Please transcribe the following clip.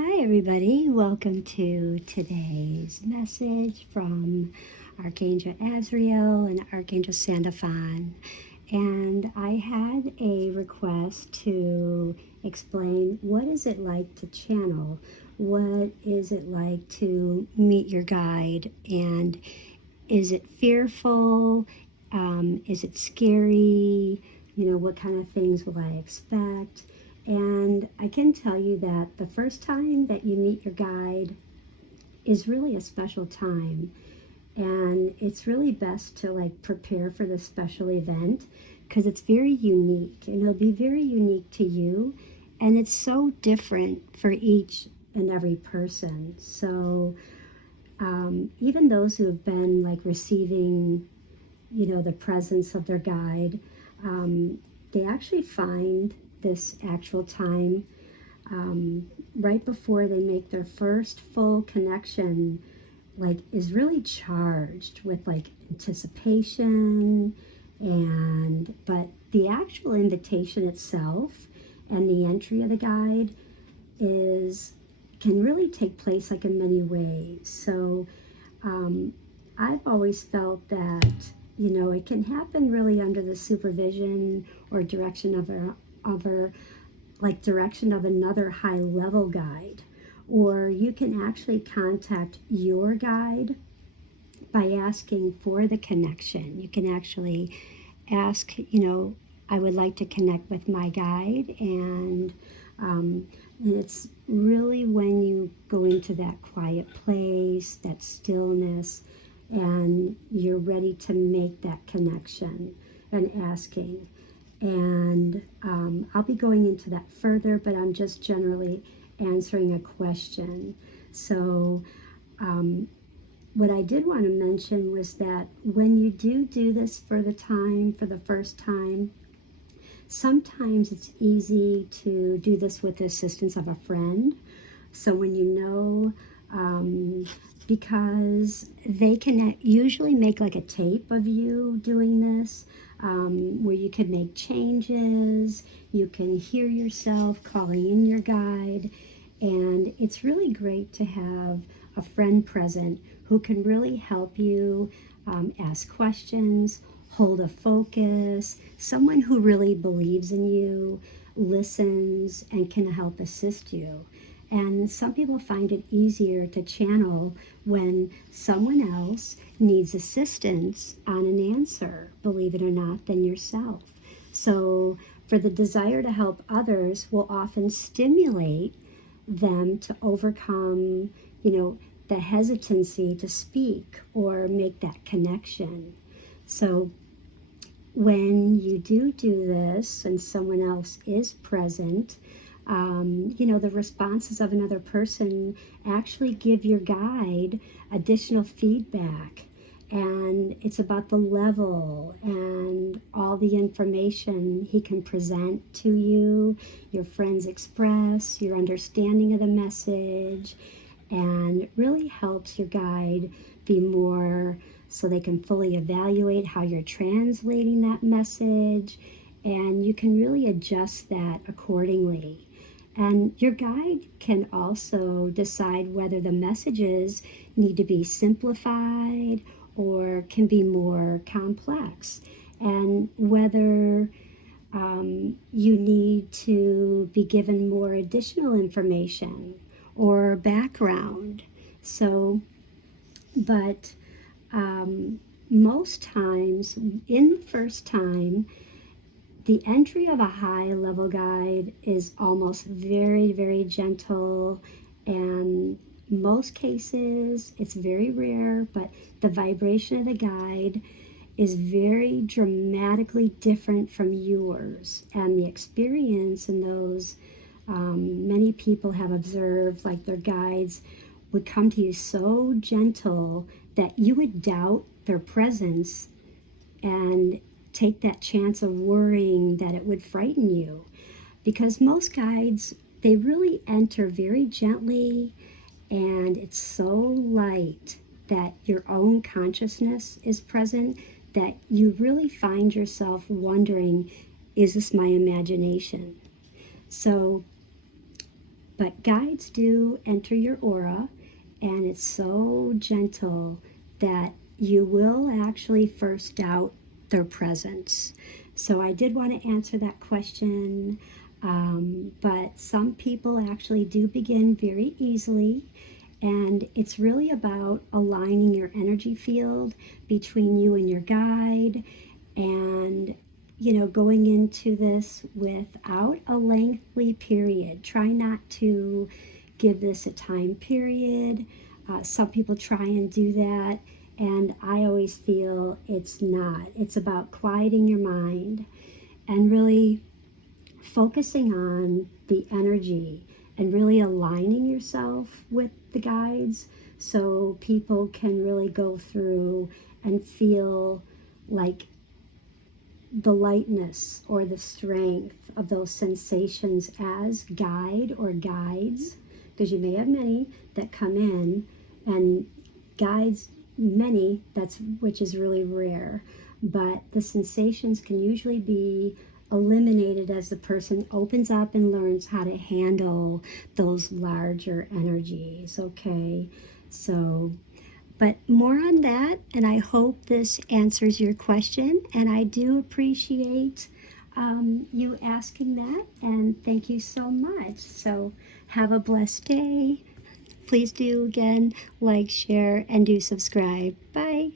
Hi, everybody. Welcome to today's message from Archangel Azrael and Archangel Sandalphon. And I had a request to explain what is it like to channel? What is it like to meet your guide? And is it fearful? Is it scary? What kind of things will I expect? And I can tell you that the first time that you meet your guide is really a special time. And it's really best to prepare for this special event because it's very unique and it'll be very unique to you. And it's so different for each and every person. So even those who have been receiving, the presence of their guide, they actually find this actual time right before they make their first full connection is really charged with anticipation, and but the actual invitation itself and the entry of the guide is can really take place in many ways. So I've always felt that it can happen really under the supervision or direction of direction of another high level guide, or you can actually contact your guide by asking for the connection. You can actually ask, I would like to connect with my guide, and it's really when you go into that quiet place, that stillness, and you're ready to make that connection and asking. And I'll be going into that further, but I'm just generally answering a question. So what I did want to mention was that when you do this for the first time, sometimes it's easy to do this with the assistance of a friend, someone because they can usually make a tape of you doing this, where you can make changes, you can hear yourself calling in your guide, and it's really great to have a friend present who can really help you ask questions, hold a focus, someone who really believes in you, listens, and can help assist you. And some people find it easier to channel when someone else needs assistance on an answer, believe it or not, than yourself. So for the desire to help others will often stimulate them to overcome, the hesitancy to speak or make that connection. So when you do this and someone else is present, the responses of another person actually give your guide additional feedback. And it's about the level and all the information he can present to you, your friends express, your understanding of the message, and it really helps your guide be more so they can fully evaluate how you're translating that message, and you can really adjust that accordingly. And your guide can also decide whether the messages need to be simplified or can be more complex, and whether you need to be given more additional information or background. So, but most times, in the first time, the entry of a high level guide is almost very, very gentle, and most cases it's very rare, but the vibration of the guide is very dramatically different from yours, and the experience in those many people have observed their guides would come to you so gentle that you would doubt their presence and take that chance of worrying that it would frighten you, because most guides, they really enter very gently, and it's so light that your own consciousness is present that you really find yourself wondering, is this my imagination? So But guides do enter your aura, and it's so gentle that you will actually first doubt their presence. So I did want to answer that question, but some people actually do begin very easily, and it's really about aligning your energy field between you and your guide, and going into this without a lengthy period. Try not to give this a time period. Some people try and do that, and I always feel it's not. It's about quieting your mind and really focusing on the energy and really aligning yourself with the guides, so people can really go through and feel like the lightness or the strength of those sensations as guide or guides, because you may have many that come in, and guides many, which is really rare, but the sensations can usually be eliminated as the person opens up and learns how to handle those larger energies. Okay, so but more on that, and I hope this answers your question, and I do appreciate you asking that, and thank you so much. So have a blessed day. Please do again like, share, and do subscribe. Bye.